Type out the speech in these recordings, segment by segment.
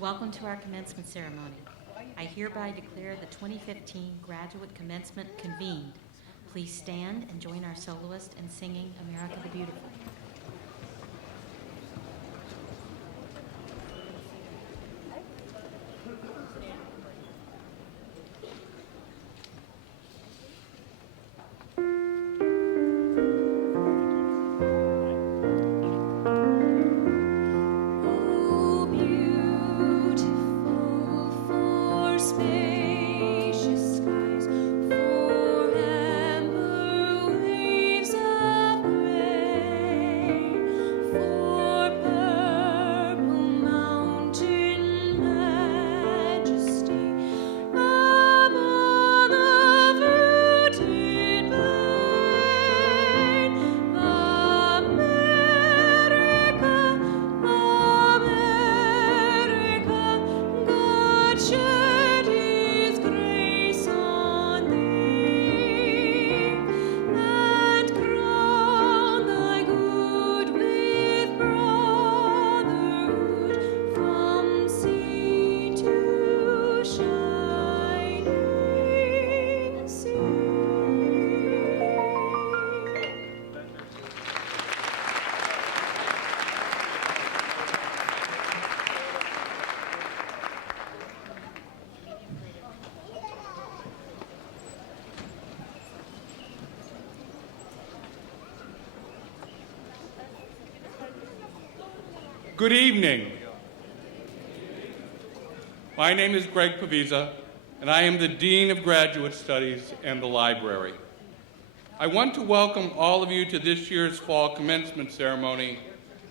Welcome to our commencement ceremony. I hereby declare the 2015 graduate commencement convened. Please stand and join our soloist in singing America the Beautiful. Good evening. My name is Greg Pavisa, and I am the Dean of Graduate Studies and the Library. I want to welcome all of you to this year's fall commencement ceremony,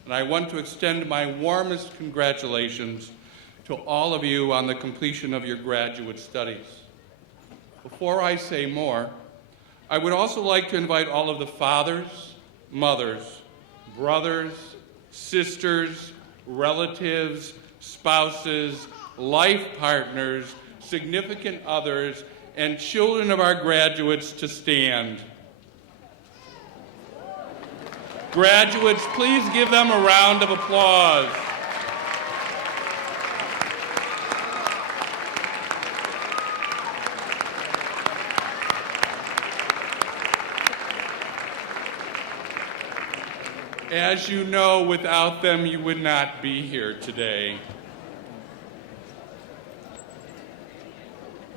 and I want to extend my warmest congratulations to all of you on the completion of your graduate studies. Before I say more, I would also like to invite all of the fathers, mothers, brothers, sisters, relatives, spouses, life partners, significant others, and children of our graduates to stand. Graduates, please give them a round of applause. As you know, without them, you would not be here today.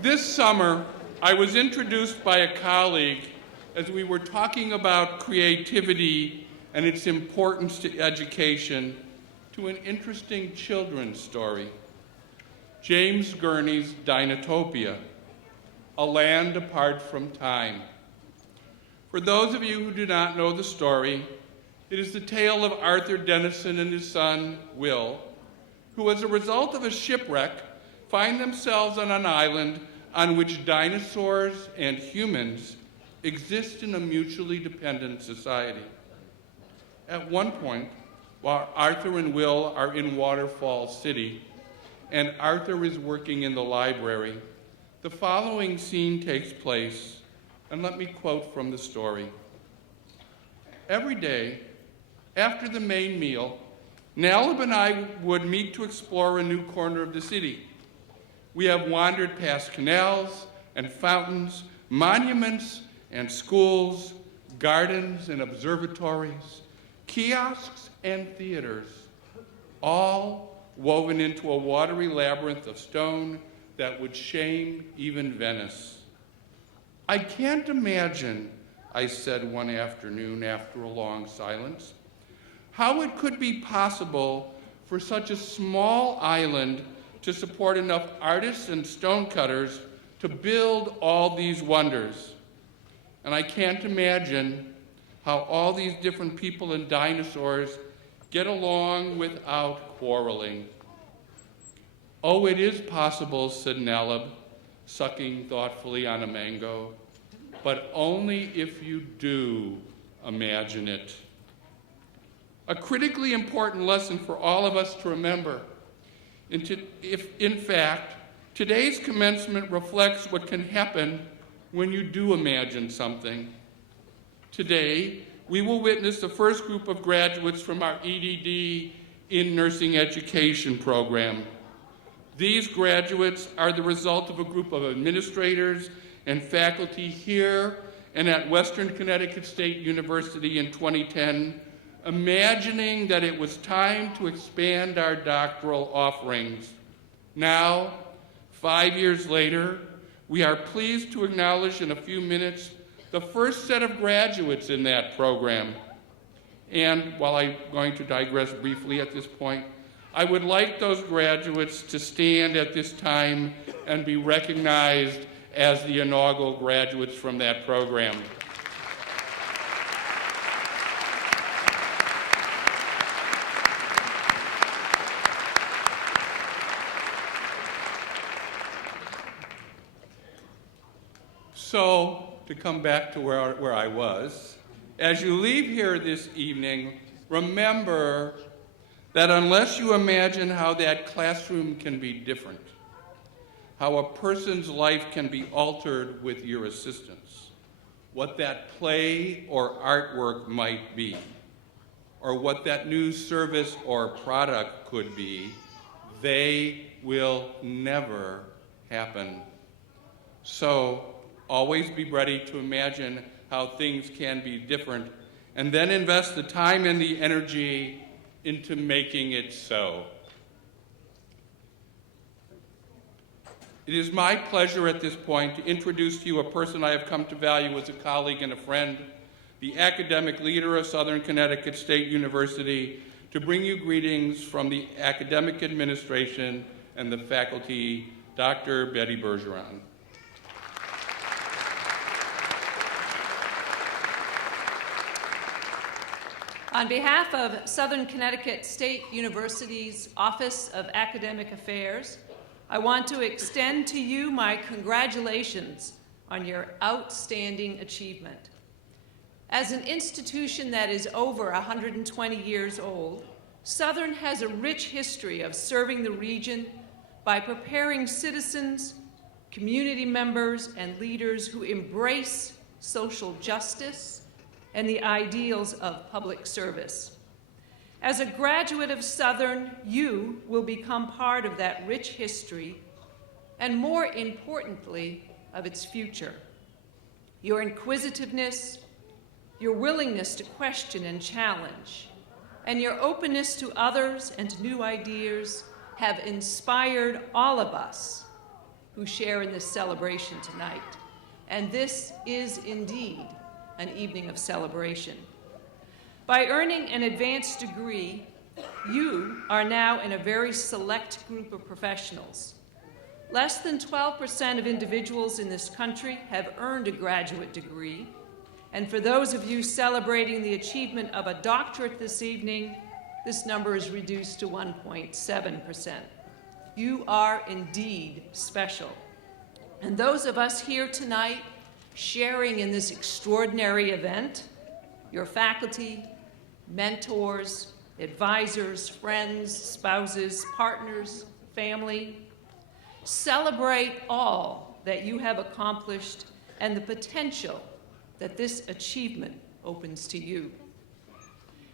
This summer, I was introduced by a colleague as we were talking about creativity and its importance to education to an interesting children's story, James Gurney's Dinotopia, A Land Apart from Time. For those of you who do not know the story, it is the tale of Arthur Dennison and his son, Will, who as a result of a shipwreck find themselves on an island on which dinosaurs and humans exist in a mutually dependent society. At one point, while Arthur and Will are in Waterfall City, and Arthur is working in the library, the following scene takes place, and let me quote from the story. Every day, after the main meal, Nalib and I would meet to explore a new corner of the city. We have wandered past canals and fountains, monuments and schools, gardens and observatories, kiosks and theaters, all woven into a watery labyrinth of stone that would shame even Venice. I can't imagine, I said one afternoon after a long silence, how it could be possible for such a small island to support enough artists and stonecutters to build all these wonders. And I can't imagine how all these different people and dinosaurs get along without quarreling. Oh, it is possible, said Nalib, sucking thoughtfully on a mango, but only if you do imagine it. A critically important lesson for all of us to remember. If, in fact, today's commencement reflects what can happen when you do imagine something. Today, we will witness the first group of graduates from our EDD in Nursing Education program. These graduates are the result of a group of administrators and faculty here and at Western Connecticut State University in 2010, imagining that it was time to expand our doctoral offerings. Now, 5 years later, we are pleased to acknowledge in a few minutes the first set of graduates in that program. And while I'm going to digress briefly at this point, I would like those graduates to stand at this time and be recognized as the inaugural graduates from that program. So, to come back to where I was, as you leave here this evening, remember that unless you imagine how that classroom can be different, how a person's life can be altered with your assistance, what that play or artwork might be, or what that new service or product could be, they will never happen. So, always be ready to imagine how things can be different, and then invest the time and the energy into making it so. It is my pleasure at this point to introduce to you a person I have come to value as a colleague and a friend, the academic leader of Southern Connecticut State University, to bring you greetings from the academic administration and the faculty, Dr. Betty Bergeron. On behalf of Southern Connecticut State University's Office of Academic Affairs, I want to extend to you my congratulations on your outstanding achievement. As an institution that is over 120 years old, Southern has a rich history of serving the region by preparing citizens, community members, and leaders who embrace social justice and the ideals of public service. As a graduate of Southern, you will become part of that rich history and, more importantly, of its future. Your inquisitiveness, your willingness to question and challenge, and your openness to others and to new ideas have inspired all of us who share in this celebration tonight. And this is indeed an evening of celebration. By earning an advanced degree, you are now in a very select group of professionals. Less than 12% of individuals in this country have earned a graduate degree, and for those of you celebrating the achievement of a doctorate this evening, this number is reduced to 1.7%. You are indeed special. And those of us here tonight sharing in this extraordinary event, your faculty, mentors, advisors, friends, spouses, partners, family, celebrate all that you have accomplished and the potential that this achievement opens to you.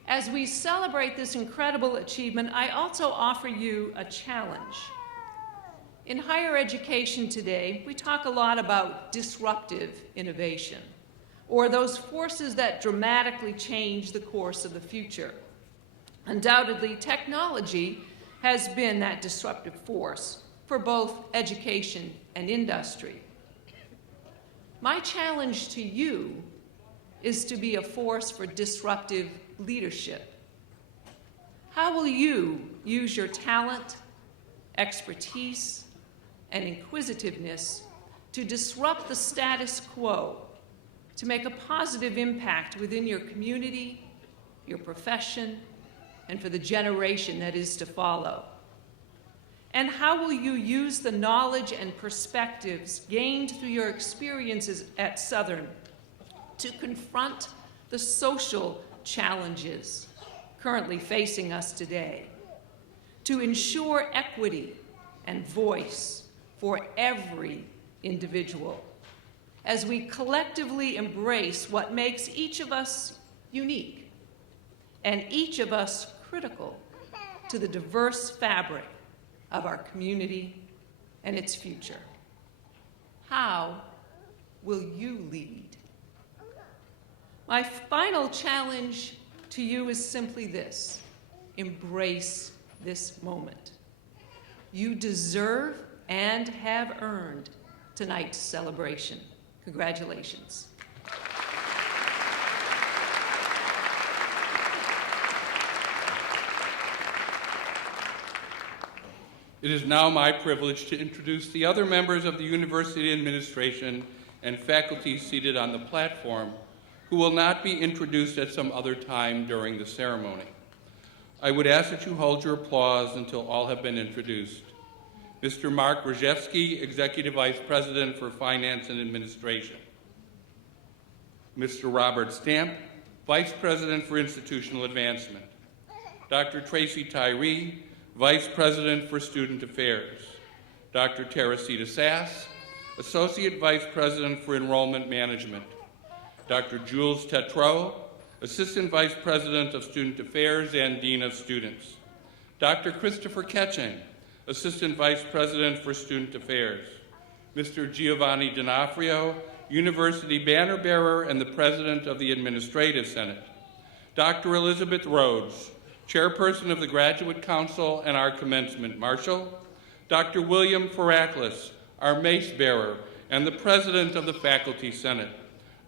As we celebrate this incredible achievement, I also offer you a challenge. In higher education today, we talk a lot about disruptive innovation, or those forces that dramatically change the course of the future. Undoubtedly, technology has been that disruptive force for both education and industry. My challenge to you is to be a force for disruptive leadership. How will you use your talent, expertise, and inquisitiveness to disrupt the status quo, to make a positive impact within your community, your profession, and for the generation that is to follow? And how will you use the knowledge and perspectives gained through your experiences at Southern to confront the social challenges currently facing us today, to ensure equity and voice for every individual, as we collectively embrace what makes each of us unique and each of us critical to the diverse fabric of our community and its future. How will you lead? My final challenge to you is simply this: embrace this moment. You deserve and have earned tonight's celebration. Congratulations. It is now my privilege to introduce the other members of the university administration and faculty seated on the platform who will not be introduced at some other time during the ceremony. I would ask that you hold your applause until all have been introduced. Mr. Mark Rajewski, Executive Vice President for Finance and Administration. Mr. Robert Stamp, Vice President for Institutional Advancement. Dr. Tracy Tyree, Vice President for Student Affairs. Dr. Teresita Sass, Associate Vice President for Enrollment Management. Dr. Jules Tetreault, Assistant Vice President of Student Affairs and Dean of Students. Dr. Christopher Ketching, Assistant Vice President for Student Affairs. Mr. Giovanni D'Onofrio, University Banner Bearer and the President of the Administrative Senate. Dr. Elizabeth Rhodes, Chairperson of the Graduate Council and our Commencement Marshal. Dr. William Faraklis, our Mace Bearer and the President of the Faculty Senate.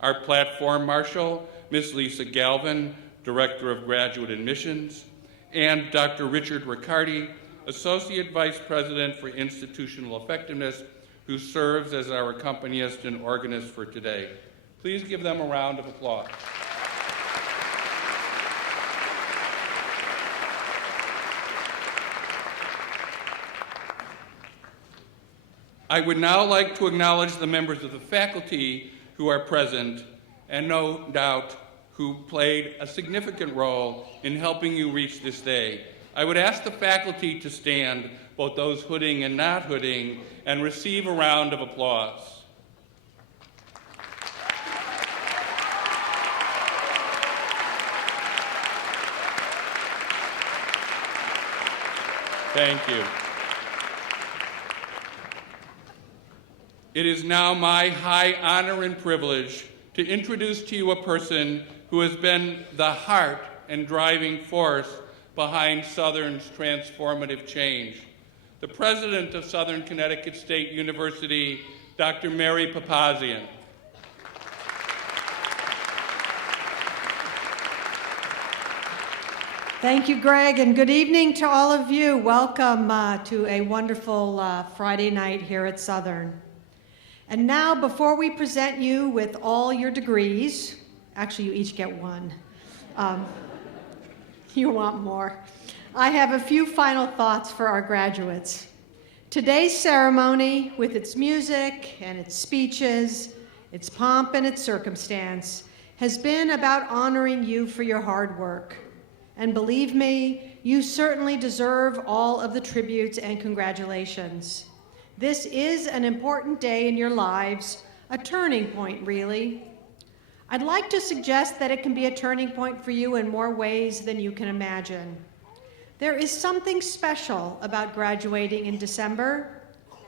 Our Platform Marshal, Ms. Lisa Galvin, Director of Graduate Admissions, and Dr. Richard Riccardi, Associate Vice President for Institutional Effectiveness, who serves as our accompanist and organist for today. Please give them a round of applause. I would now like to acknowledge the members of the faculty who are present and no doubt who played a significant role in helping you reach this day. I would ask the faculty to stand, both those hooding and not hooding, and receive a round of applause. Thank you. It is now my high honor and privilege to introduce to you a person who has been the heart and driving force behind Southern's transformative change. The president of Southern Connecticut State University, Dr. Mary Papazian. Thank you, Greg, and good evening to all of you. Welcome to a wonderful Friday night here at Southern. And now, before we present you with all your degrees, actually you each get one. You want more. I have a few final thoughts for our graduates. Today's ceremony, with its music and its speeches, its pomp and its circumstance, has been about honoring you for your hard work. And believe me, you certainly deserve all of the tributes and congratulations. This is an important day in your lives, a turning point, really. I'd like to suggest that it can be a turning point for you in more ways than you can imagine. There is something special about graduating in December,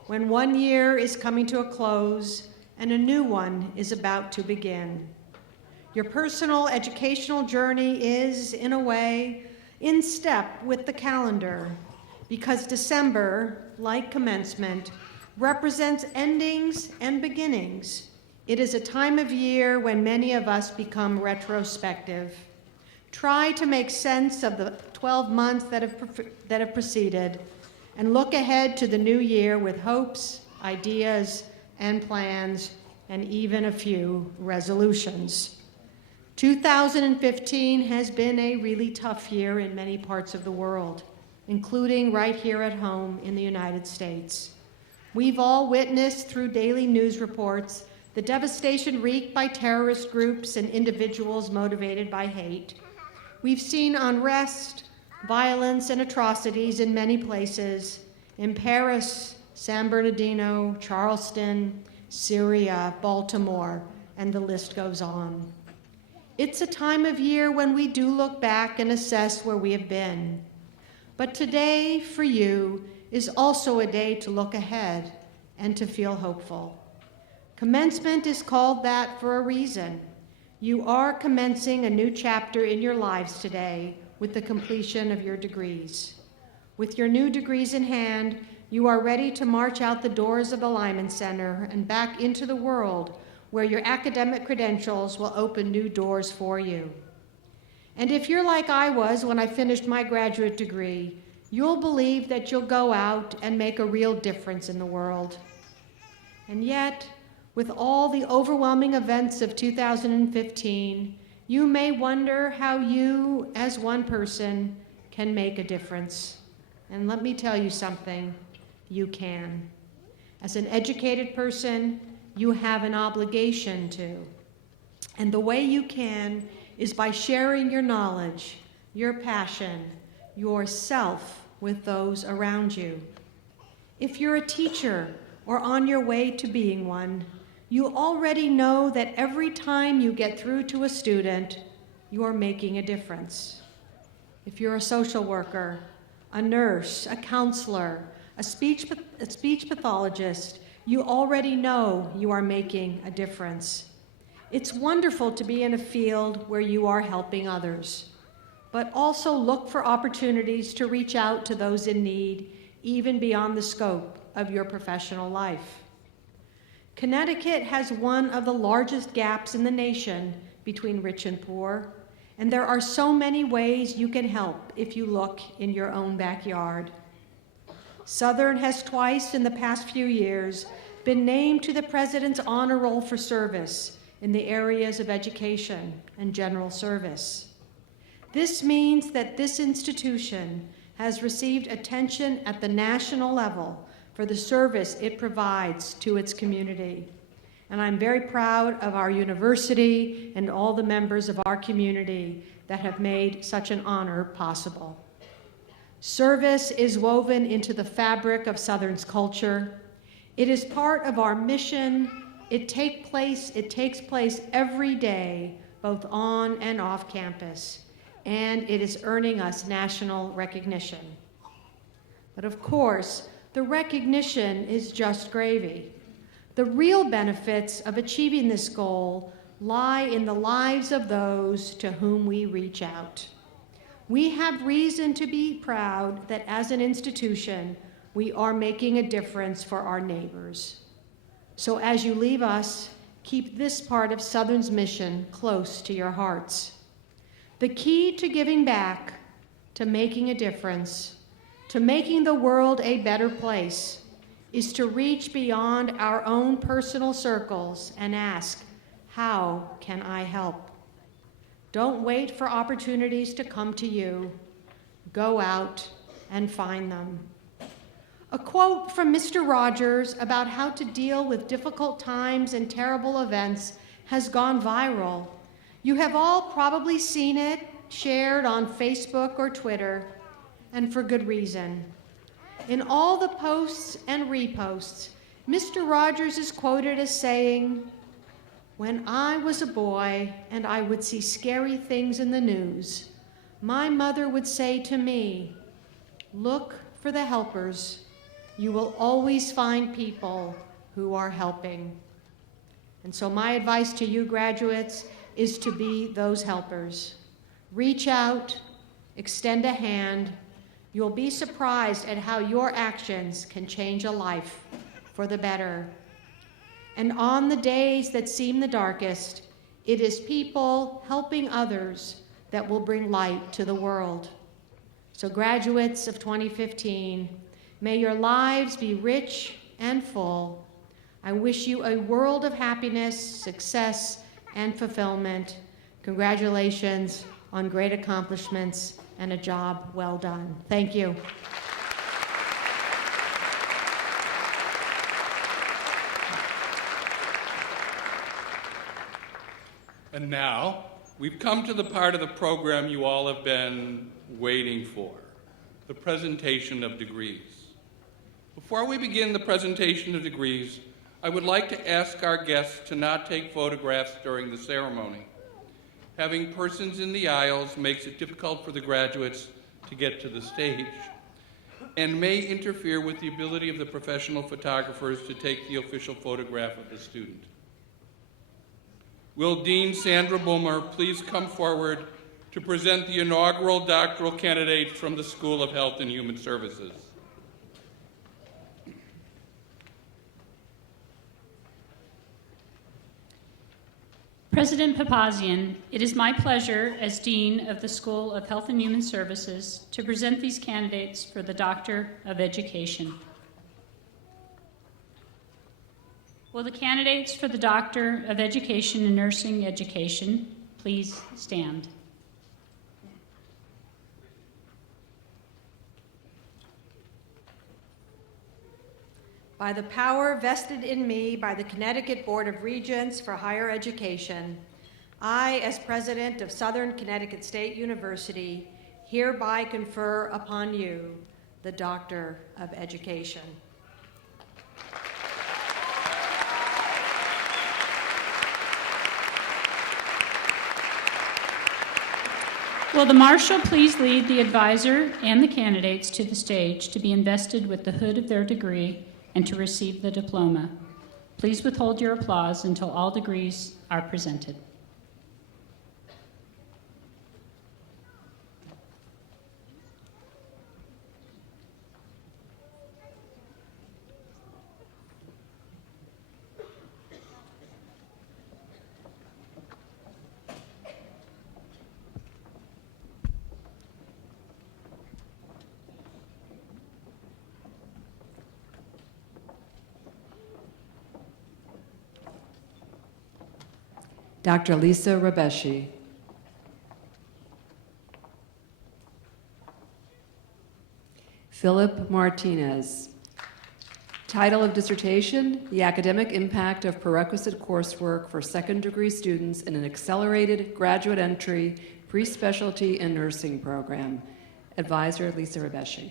when one year is coming to a close and a new one is about to begin. Your personal educational journey is, in a way, in step with the calendar, because December, like commencement, represents endings and beginnings. It is a time of year when many of us become retrospective. Try to make sense of the 12 months that have preceded and look ahead to the new year with hopes, ideas, and plans, and even a few resolutions. 2015 has been a really tough year in many parts of the world, including right here at home in the United States. We've all witnessed through daily news reports the devastation wreaked by terrorist groups and individuals motivated by hate. We've seen unrest, violence, and atrocities in many places: in Paris, San Bernardino, Charleston, Syria, Baltimore, and the list goes on. It's a time of year when we do look back and assess where we have been. But today, for you, is also a day to look ahead and to feel hopeful. Commencement is called that for a reason. You are commencing a new chapter in your lives today with the completion of your degrees. With your new degrees in hand, you are ready to march out the doors of the Lyman Center and back into the world where your academic credentials will open new doors for you. And if you're like I was when I finished my graduate degree, you'll believe that you'll go out and make a real difference in the world. And yet, with all the overwhelming events of 2015, you may wonder how you, as one person, can make a difference. And let me tell you something, you can. As an educated person, you have an obligation to. And the way you can is by sharing your knowledge, your passion, yourself with those around you. If you're a teacher or on your way to being one, you already know that every time you get through to a student, you're making a difference. If you're a social worker, a nurse, a counselor, a speech pathologist, you already know you are making a difference. It's wonderful to be in a field where you are helping others, but also look for opportunities to reach out to those in need, even beyond the scope of your professional life. Connecticut has one of the largest gaps in the nation between rich and poor, and there are so many ways you can help if you look in your own backyard. Southern has twice in the past few years been named to the President's Honor Roll for service in the areas of education and general service. This means that this institution has received attention at the national level for the service it provides to its community. And I'm very proud of our university and all the members of our community that have made such an honor possible. Service is woven into the fabric of Southern's culture. It is part of our mission. It takes place every day, both on and off campus, and it is earning us national recognition. But of course, the recognition is just gravy. The real benefits of achieving this goal lie in the lives of those to whom we reach out. We have reason to be proud that as an institution, we are making a difference for our neighbors. So as you leave us, keep this part of Southern's mission close to your hearts. The key to giving back, to making a difference, to making the world a better place, is to reach beyond our own personal circles and ask, how can I help? Don't wait for opportunities to come to you. Go out and find them. A quote from Mr. Rogers about how to deal with difficult times and terrible events has gone viral. You have all probably seen it shared on Facebook or Twitter, and for good reason. In all the posts and reposts, Mr. Rogers is quoted as saying, "When I was a boy and I would see scary things in the news, my mother would say to me, 'Look for the helpers. You will always find people who are helping.'" And so my advice to you graduates is to be those helpers. Reach out, extend a hand. You'll be surprised at how your actions can change a life for the better. And on the days that seem the darkest, it is people helping others that will bring light to the world. So graduates of 2015, may your lives be rich and full. I wish you a world of happiness, success, and fulfillment. Congratulations on great accomplishments and a job well done. Thank you. And now, we've come to the part of the program you all have been waiting for, the presentation of degrees. Before we begin the presentation of degrees, I would like to ask our guests to not take photographs during the ceremony. Having persons in the aisles makes it difficult for the graduates to get to the stage. and may interfere with the ability of the professional photographers to take the official photograph of the student. Will Dean Sandra Boomer please come forward to present the inaugural doctoral candidates from the School of Health and Human Services? President Papazian, it is my pleasure as Dean of the School of Health and Human Services to present these candidates for the Doctor of Education. Will the candidates for the Doctor of Education in Nursing Education please stand? By the power vested in me by the Connecticut Board of Regents for Higher Education, I, as President of Southern Connecticut State University, hereby confer upon you the Doctor of Education. Will the Marshal please lead the advisor and the candidates to the stage to be invested with the hood of their degree and to receive the diploma. Please withhold your applause until all degrees are presented. Dr. Lisa Rabeshi. Philip Martinez. Title of dissertation, The Academic Impact of Prerequisite Coursework for Second-Degree Students in an Accelerated Graduate Entry Pre-Specialty and Nursing Program. Advisor, Lisa Rabeshi.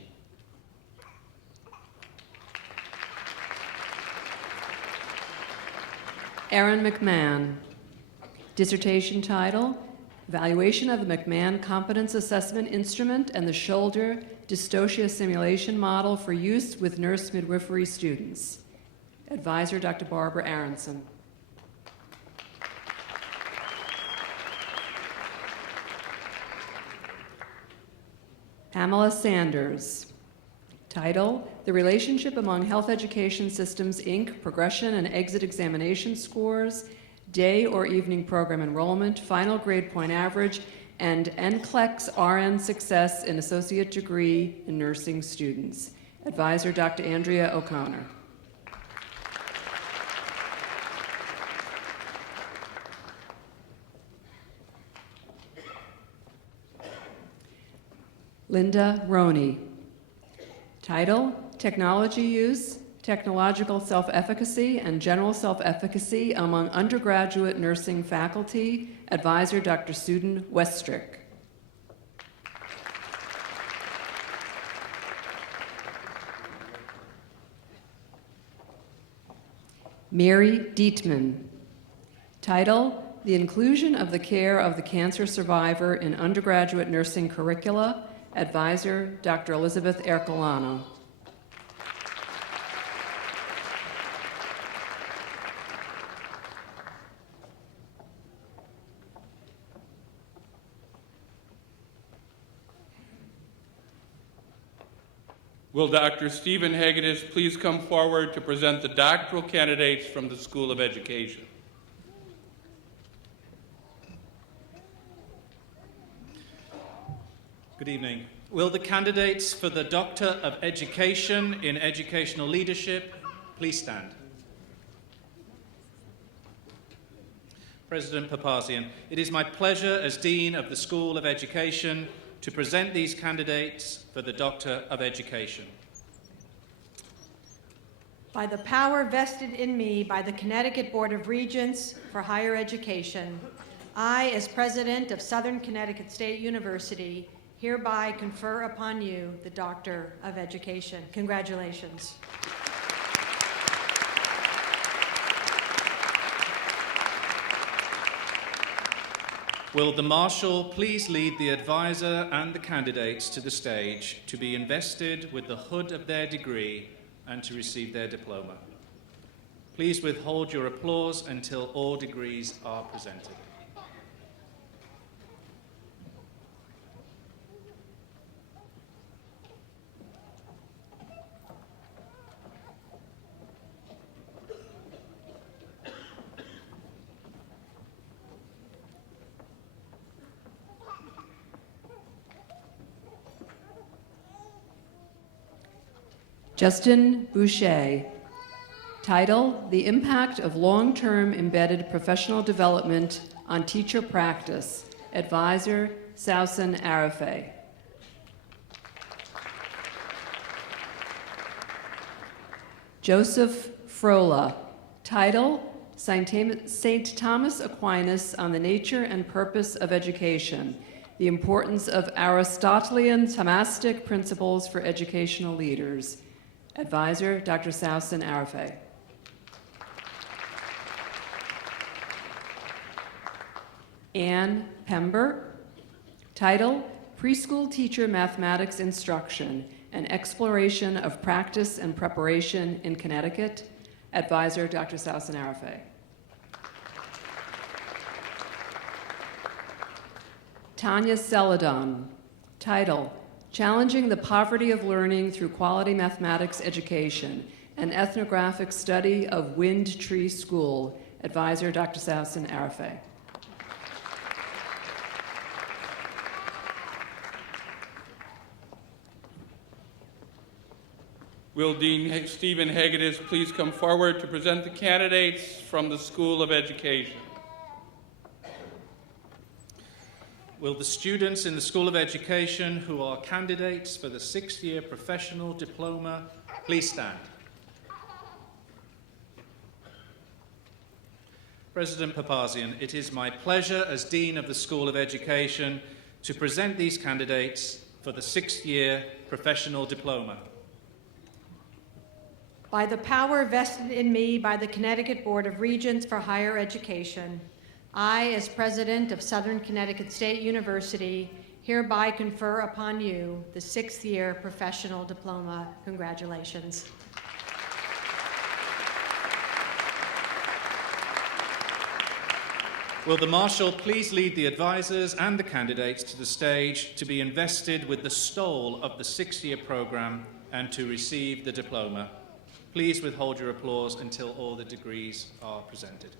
Erin McMahon. Dissertation title, Evaluation of the McMahon Competence Assessment Instrument and the Shoulder Dystocia Simulation Model for Use with Nurse Midwifery Students. Advisor, Dr. Barbara Aronson. Pamela Sanders. Title, The Relationship Among Health Education Systems, Inc., Progression and Exit Examination Scores, Day or Evening Program Enrollment, Final Grade Point Average, and NCLEX RN Success in Associate Degree in Nursing Students. Advisor, Dr. Andrea O'Connor. Linda Roney. Title, Technology Use, Technological Self-Efficacy and General Self-Efficacy Among Undergraduate Nursing Faculty. Advisor, Dr. Susan Westrick. Mary Dietman. Title, The Inclusion of the Care of the Cancer Survivor in Undergraduate Nursing Curricula. Advisor, Dr. Elizabeth Ercolano. Will Dr. Stephen Hegedus please come forward to present the doctoral candidates from the School of Education? Good evening. Will the candidates for the Doctor of Education in Educational Leadership please stand? President Papazian, it is my pleasure as Dean of the School of Education to present these candidates for the Doctor of Education. By the power vested in me by the Connecticut Board of Regents for Higher Education, I, as President of Southern Connecticut State University, hereby confer upon you the Doctor of Education. Congratulations. Will the Marshal please lead the advisor and the candidates to the stage to be invested with the hood of their degree and to receive their diploma? Please withhold your applause until all degrees are presented. Justin Boucher. Title: The Impact of Long-Term Embedded Professional Development on Teacher Practice. Advisor, Sausan Arafeh. Joseph Frola. Title: St. Thomas Aquinas on the Nature and Purpose of Education. The Importance of Aristotelian Thomistic Principles for Educational Leaders. Advisor, Dr. Sausan Arafeh. Ann Pember. Title: Preschool Teacher Mathematics Instruction, an Exploration of Practice and Preparation in Connecticut. Advisor, Dr. Sausan Arafeh. Tanya Celadon. Title: Challenging the Poverty of Learning Through Quality Mathematics Education, an Ethnographic Study of Wind Tree School. Advisor, Dr. Sausan Arafeh. Will Dean Stephen Hegedus please come forward to present the candidates from the School of Education? Will the students in the School of Education who are candidates for the 6th-year professional diploma please stand? President Papazian, it is my pleasure as Dean of the School of Education to present these candidates for the 6th-year professional diploma. By the power vested in me by the Connecticut Board of Regents for Higher Education, I, as President of Southern Connecticut State University, hereby confer upon you the 6th-year professional diploma. Congratulations. Will the Marshal please lead the advisors and the candidates to the stage to be invested with the stole of the 6th-year program and to receive the diploma? Please withhold your applause until all the degrees are presented.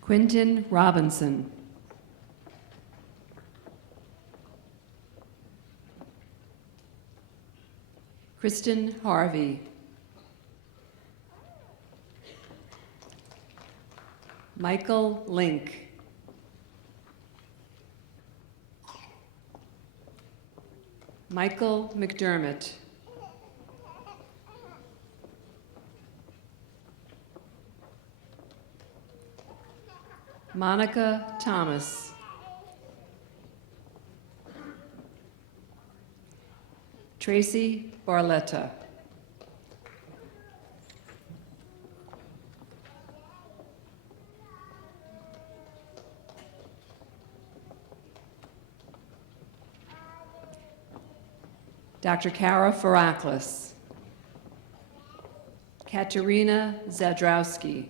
Quentin Robinson. Kristen Harvey. Michael Link. Michael McDermott. Monica Thomas. Tracy Barletta. Dr. Kara Faraklis. Katerina Zadrowski.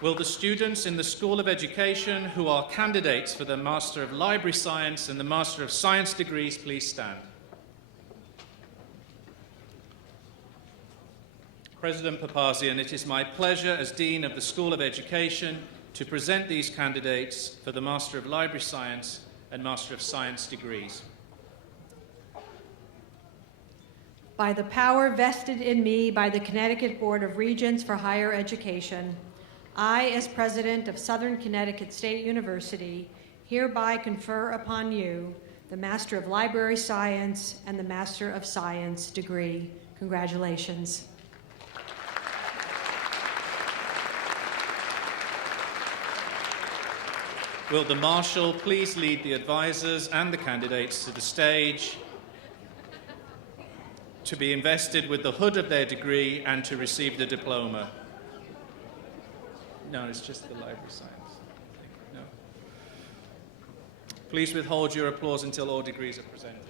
Will the students in the School of Education who are candidates for the Master of Library Science and the Master of Science degrees please stand? President Papazian, it is my pleasure as Dean of the School of Education to present these candidates for the Master of Library Science and Master of Science degrees. by the power vested in me by the Connecticut Board of Regents for Higher Education, I, as president of Southern Connecticut State University, hereby confer upon you the Master of Library Science and the Master of Science degree. Congratulations. Will the Marshal please lead the advisors and the candidates to the stage to be invested with the hood of their degree and to receive the diploma? No, it's just the library science. No. Please withhold your applause until all degrees are presented.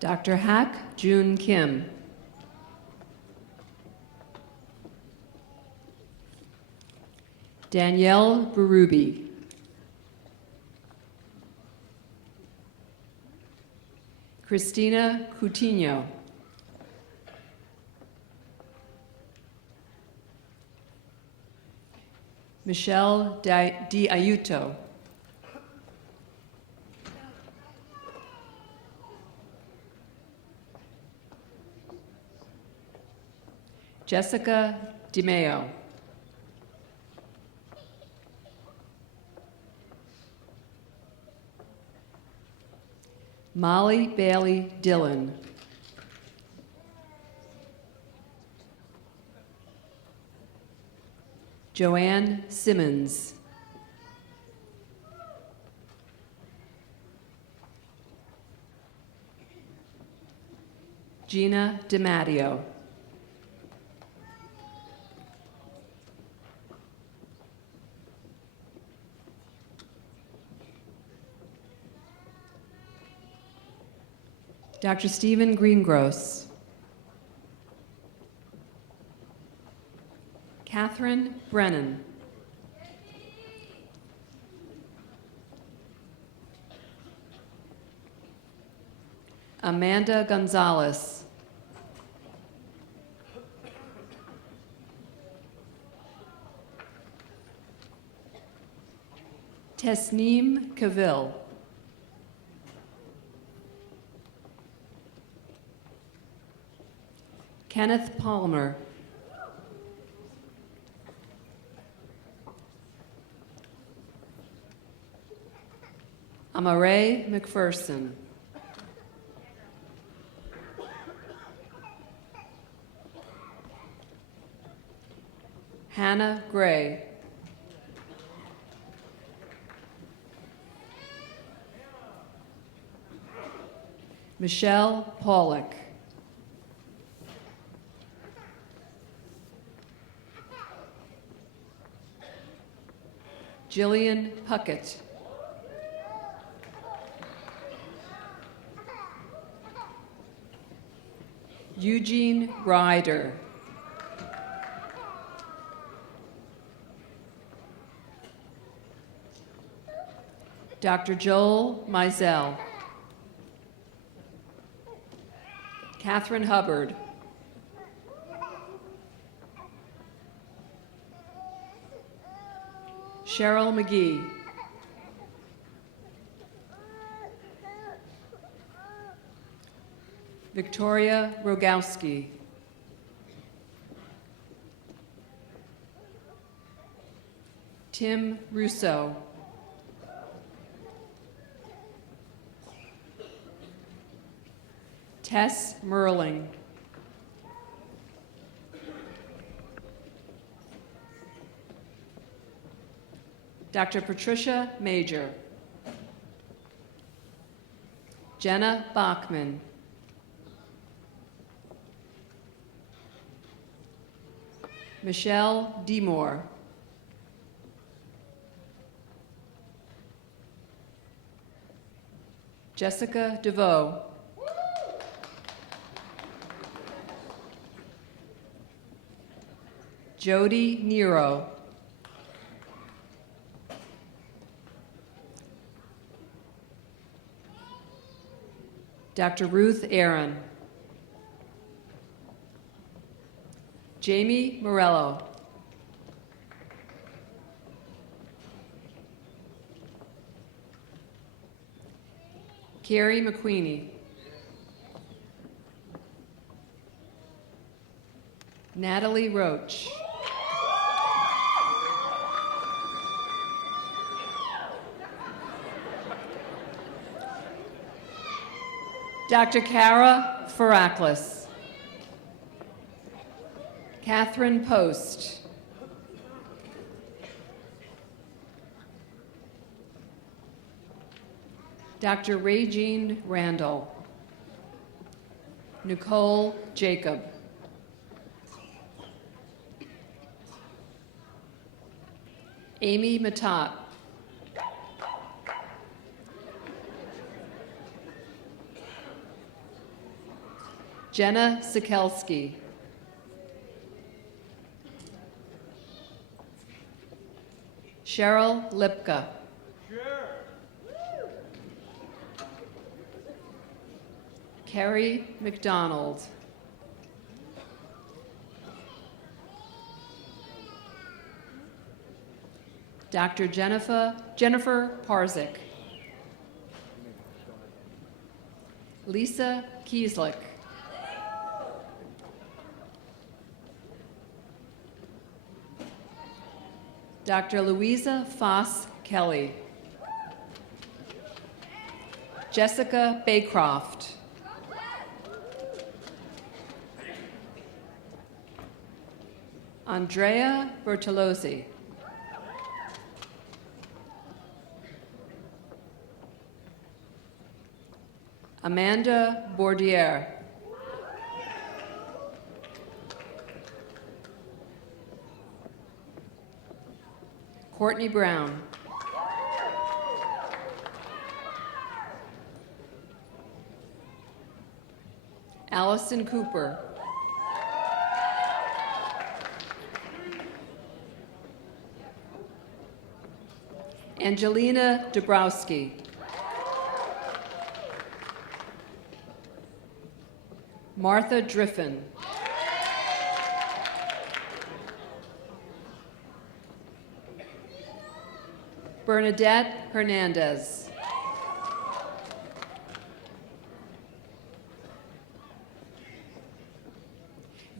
Dr. Hack Jun Kim. Danielle Berube. Christina Coutinho. Michelle Di Aiuto. Jessica DiMeo. Molly Bailey Dillon. Joanne Simmons. Gina DiMatteo. Dr. Stephen Greengross. Catherine Brennan. Amanda Gonzalez. Tesneem Cavill. Kenneth Palmer. Amare McPherson. Hannah Gray. Michelle Pollock. Jillian Puckett. Eugene Ryder. Dr. Joel Mizell. Catherine Hubbard. Cheryl McGee. Victoria Rogowski. Tim Russo. Tess Merling. Dr. Patricia Major. Jenna Bachman. Michelle Demore. Jessica DeVoe. Jody Nero. Dr. Ruth Aaron. Jamie Morello. Carrie McQueenie. Natalie Roach. Dr. Kara Faraklis. Catherine Post. Dr. Ray-Jean Randall. Nicole Jacob. Amy Matat. Jenna Sikelski. Cheryl Lipka. Carrie McDonald. Dr. Jennifer Parzik. Lisa Kieslick. Dr. Louisa Foss Kelly. Jessica Baycroft. Andrea Bertolozzi. Amanda Bordier. Courtney Brown. Allison Cooper. Angelina Dabrowski. Martha Driffin. Bernadette Hernandez.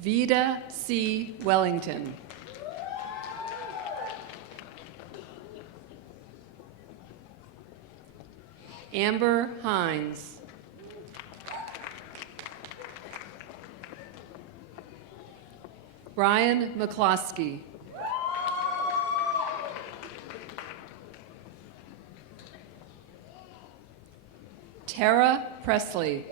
Vida C. Wellington. Amber Hines. Brian McCloskey. Tara Presley.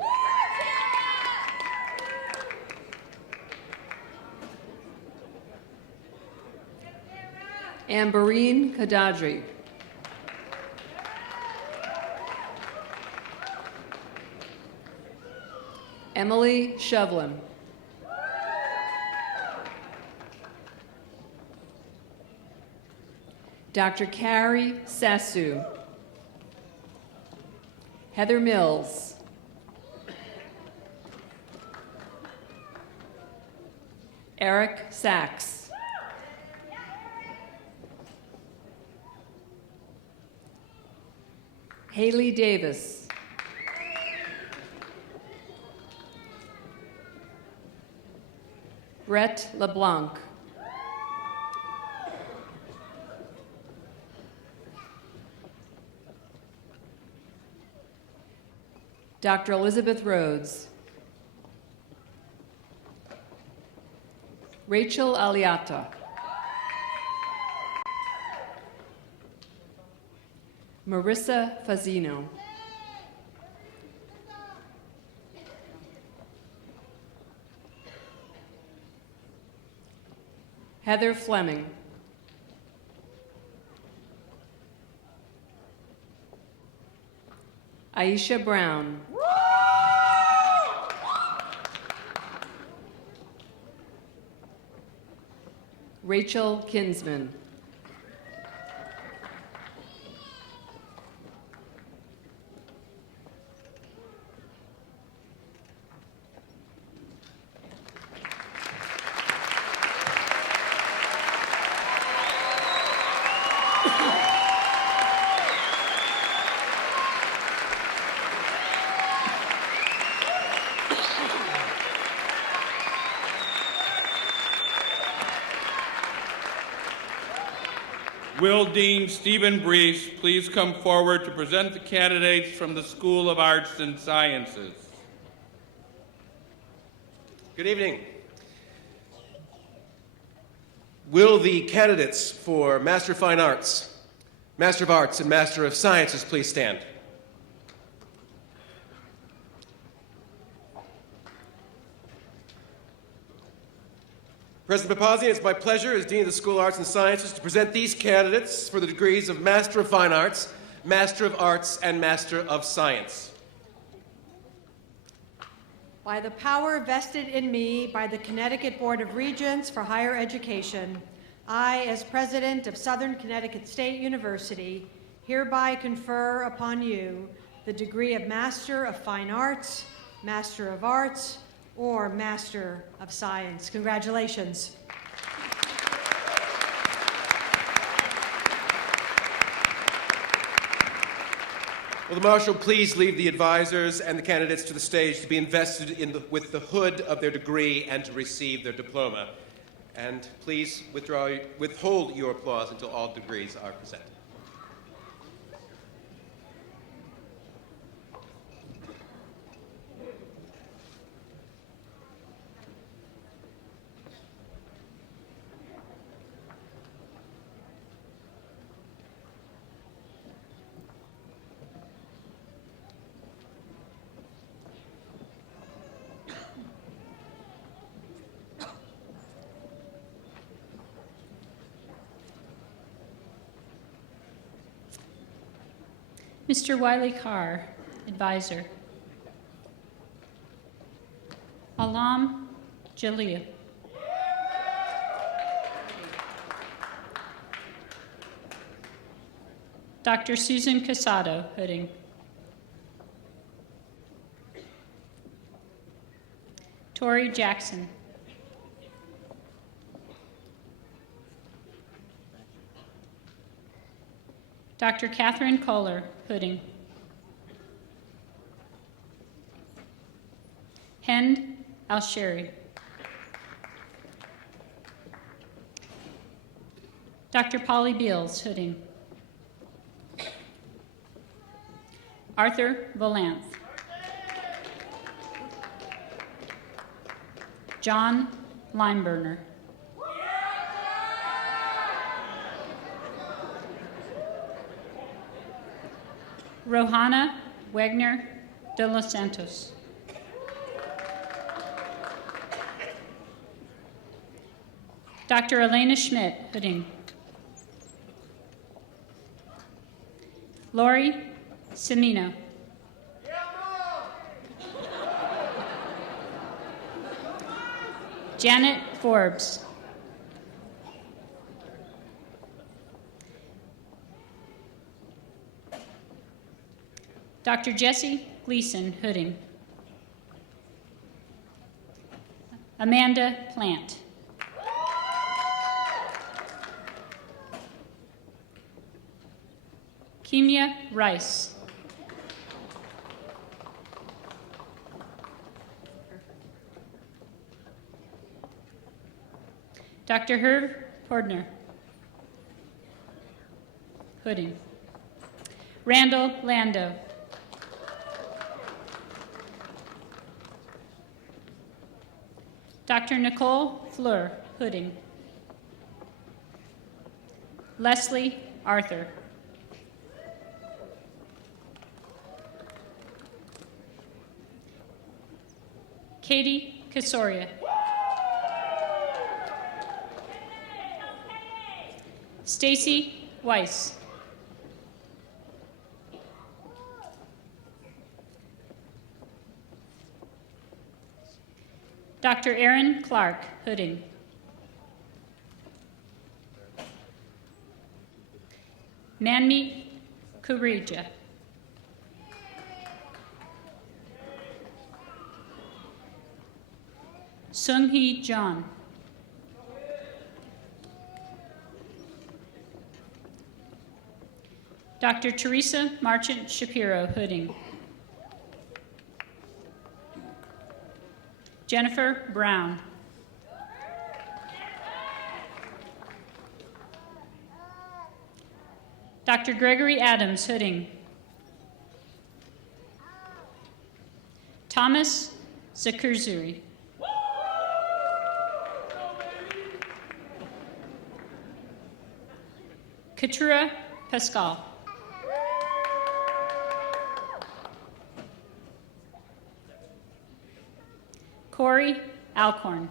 Amberine Kadadri. Emily Shovlin. Dr. Carrie Sassu. Heather Mills. Eric Sachs. Haley Davis. Brett LeBlanc. Dr. Elizabeth Rhodes. Rachel Aliata. Marissa Fazino. Heather Fleming. Aisha Brown. Rachel Kinsman. Will Dean Stephen Brees please come forward to present the candidates from the School of Arts and Sciences? Good evening. Will the candidates for Master of Fine Arts, Master of Arts, and Master of Sciences please stand? President Papazian, it's my pleasure as Dean of the School of Arts and Sciences to present these candidates for the degrees of Master of Fine Arts, Master of Arts, and Master of Science. By the power vested in me by the Connecticut Board of Regents for Higher Education, I, as President of Southern Connecticut State University, hereby confer upon you the degree of Master of Fine Arts, Master of Arts, or Master of Science. Congratulations. Will the Marshal please leave the advisors and the candidates to the stage to be invested with the hood of their degree and to receive their diploma. And please withhold your applause until all degrees are presented. Mr. Wiley Carr, advisor. Alam Jalil. Dr. Susan Casado, Hooding. Tori Jackson. Dr. Catherine Kohler, Hooding. Hend Al-Sheri. Dr. Polly Beals, Hooding. Arthur Volanth. John Limeburner. Rohana Wagner de los Santos. Dr. Elena Schmidt, Hooding. Lori Semino. Janet Forbes. Dr. Jesse Gleason, Hooding. Amanda Plant. Kimya Rice. Dr. Herb Pordner, Hooding. Randall Lando. Dr. Nicole Fleur, Hooding. Leslie Arthur. Katie Casoria. Stacy Weiss. Dr. Aaron Clark, Hooding. Manmeet Kurija. Sung-hee John. Dr. Teresa Marchant Shapiro, Hooding. Jennifer Brown. Dr. Gregory Adams, Hooding. Thomas Zakurzuri. Katura Pascal. Corey Alcorn.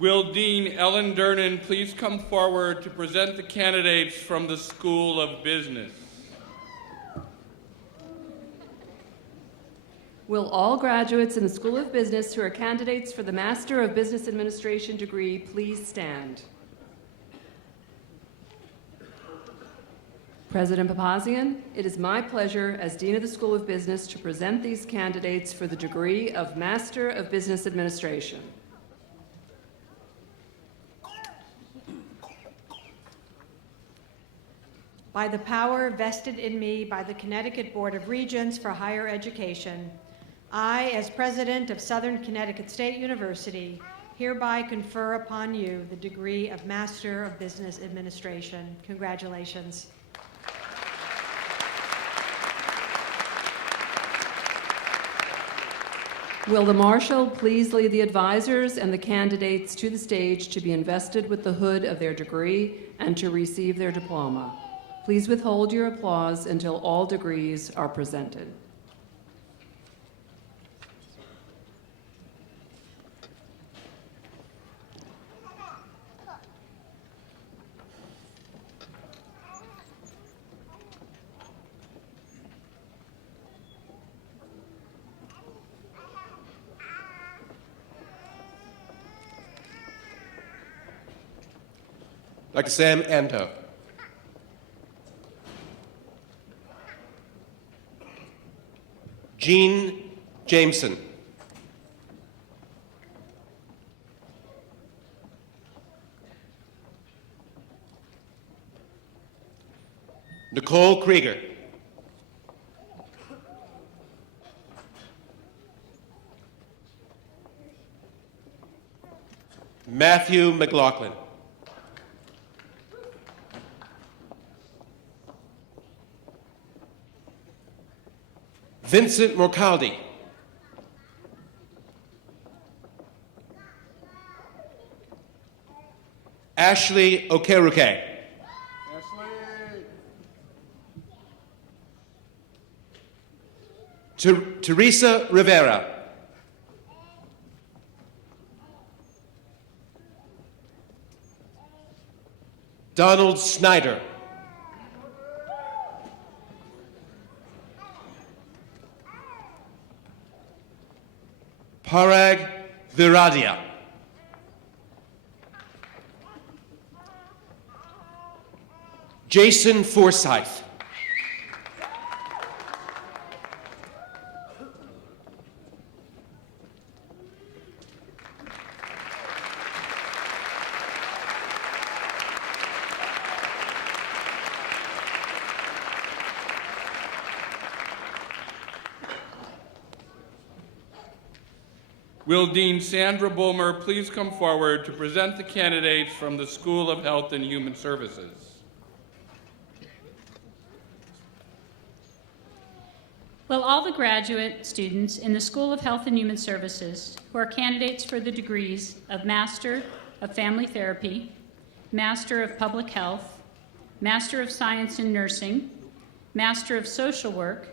Will Dean Ellen Dernan please come forward to present the candidates from the School of Business? Will all graduates in the School of Business who are candidates for the Master of Business Administration degree please stand? President Papazian, it is my pleasure as Dean of the School of Business to present these candidates for the degree of Master of Business Administration. By the power vested in me by the Connecticut Board of Regents for Higher Education, I, as President of Southern Connecticut State University, hereby confer upon you the degree of Master of Business Administration. Congratulations. Will the Marshal please lead the advisors and the candidates to the stage to be invested with the hood of their degree and to receive their diploma? Please withhold your applause until all degrees are presented. Dr. Sam Anto. Jean Jameson. Nicole Krieger. Matthew McLaughlin. Vincent Morcaldi. Ashley Okeruke. Teresa Rivera. Donald Snyder. Parag Viradia. Jason Forsyth. Will Dean Sandra Bulmer please come forward to present the candidates from the School of Health and Human Services? Will all the graduate students in the School of Health and Human Services who are candidates for the degrees of Master of Family Therapy, Master of Public Health, Master of Science in Nursing, Master of Social Work,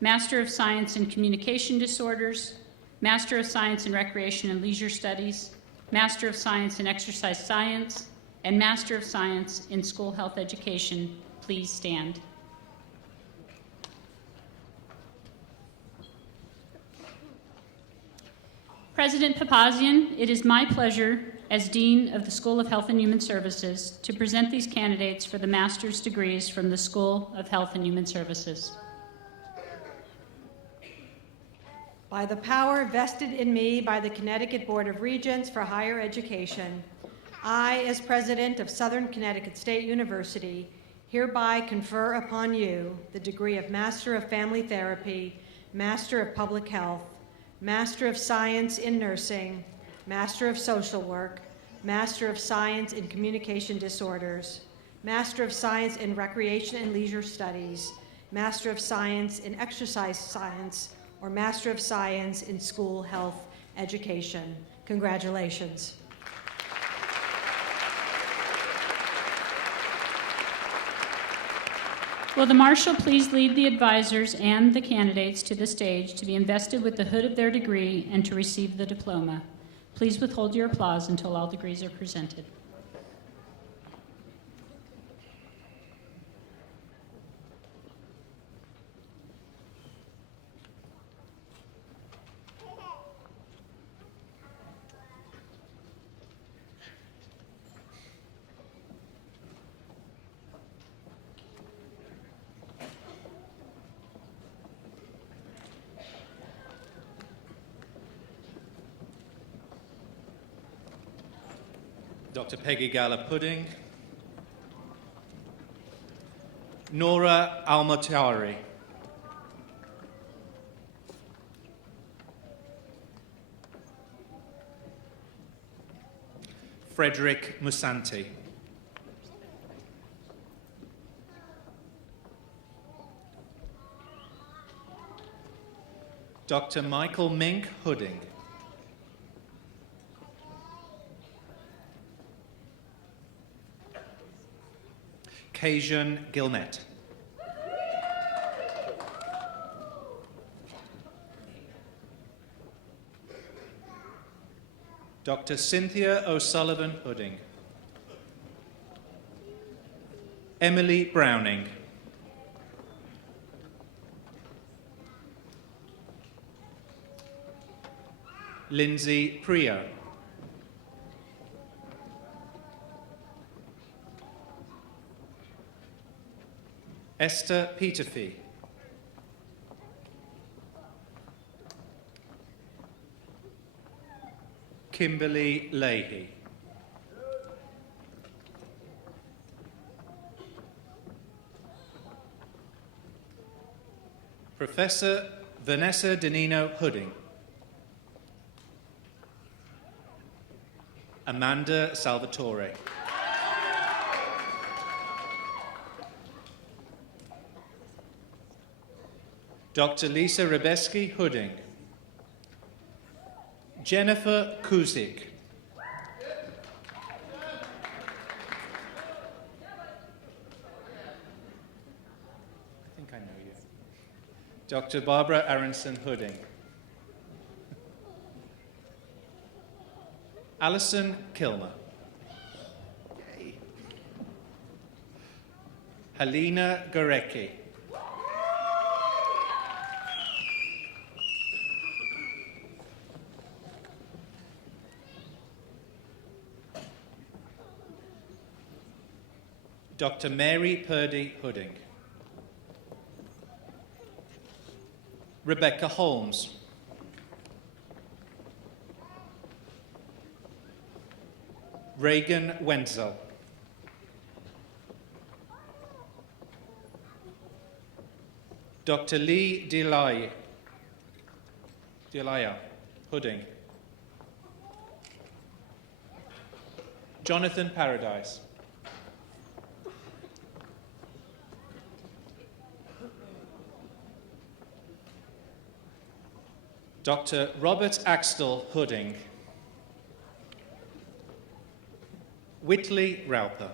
Master of Science in Communication Disorders, Master of Science in Recreation and Leisure Studies, Master of Science in Exercise Science, and Master of Science in School Health Education, please stand. President Papazian, it is my pleasure as Dean of the School of Health and Human Services to present these candidates for the master's degrees from the School of Health and Human Services. By the power vested in me by the Connecticut Board of Regents for Higher Education, I, as President of Southern Connecticut State University, hereby confer upon you the degree of Master of Family Therapy, Master of Public Health, Master of Science in Nursing, Master of Social Work, Master of Science in Communication Disorders, Master of Science in Recreation and Leisure Studies, Master of Science in Exercise Science, or Master of Science in School Health Education. Congratulations. Will the Marshal please lead the advisors and the candidates to the stage to be invested with the hood of their degree and to receive the diploma? Please withhold your applause until all degrees are presented. Dr. Peggy Gala-Pudding, Nora Almatari, Frederick Musanti, Dr. Michael Mink Hudding, Kajan Gilmet, Dr. Cynthia O'Sullivan Hudding, Emily Browning, Lindsay Prio, Esther Peterfee, Kimberly Leahy, Professor Vanessa Danino Hudding, Amanda Salvatore, Dr. Lisa Rebeski Hudding, Jennifer Kuzik, I think I know you, Dr. Barbara Aronson Hudding, Alison Kilmer, Helena Gorecki, Dr. Mary Purdy Hudding, Rebecca Holmes, Reagan Wenzel, Dr. Lee Delaya Hudding, Jonathan Paradise, Dr. Robert Axtell Hudding, Whitley Rauper,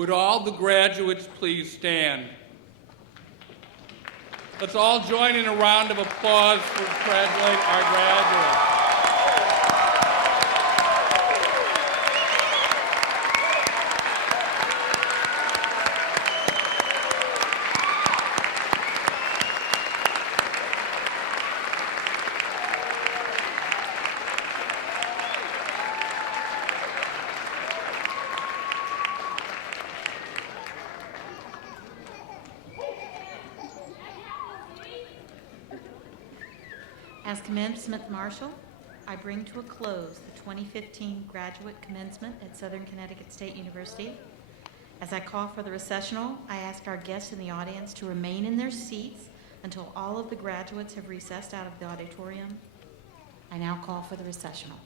Would all the graduates please stand? Let's all join in a round of applause to congratulate our graduates. As commencement marshal, I bring to a close the 2015 graduate commencement at Southern Connecticut State University. As I call for the recessional, I ask our guests in the audience to remain in their seats until all of the graduates have recessed out of the auditorium. I now call for the recessional.